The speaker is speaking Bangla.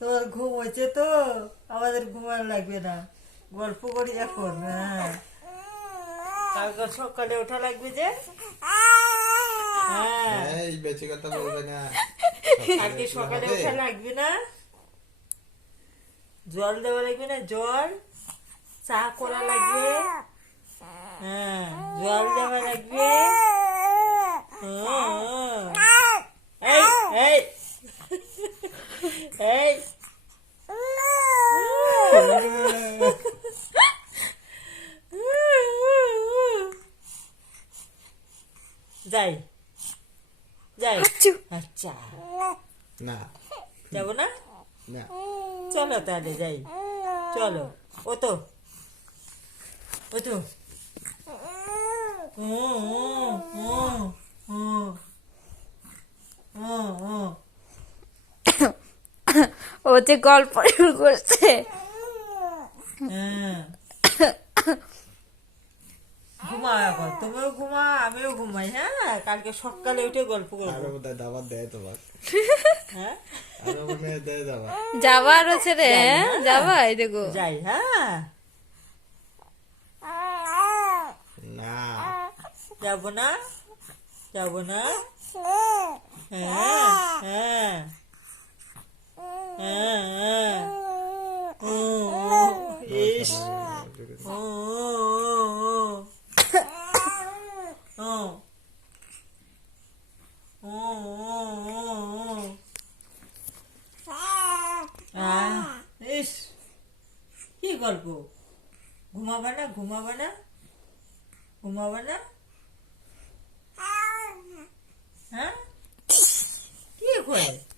তোর ঘুম হয়েছে তো, আমাদের ঘুমানো লাগবে না, গল্প করি এখন। হ্যাঁ, কালকে সকালে ওঠা লাগবে যে। হ্যাঁ, এই বেশি কথা বলবে না। কালকে সকালে ওঠা লাগবে না, জল দেওয়া লাগবে না, জল চা করা লাগবে। হ্যাঁ, জল দেওয়া লাগবে। এই এই এই যাই যাই। আচ্ছা, না যাবো না? না চলো তাহলে যাই, চলো। ও তো ও তো ও যে গল্প শুরু করছে। ঘুমাও এখন, তুমিও ঘুমা, আমিও ঘুমাই। হ্যাঁ, কালকে সকালে উঠে গল্প আরো করবো। বোধহয় দাবার দেয় তোমার। হ্যাঁ, আরো মনে হয় দেয় দাবার। যাবা রয়েছে রে, যাবা এই দেখো। যাই। হ্যাঁ, না যাবো না, যাবো না। হ্যাঁ হ্যাঁ হ্যাঁ হ্যাঁ। ইস, ও ইস, কি গল্প? ঘুমাবে না, ঘুমাবে না, ঘুমাবে না? হ্যাঁ, কি করে?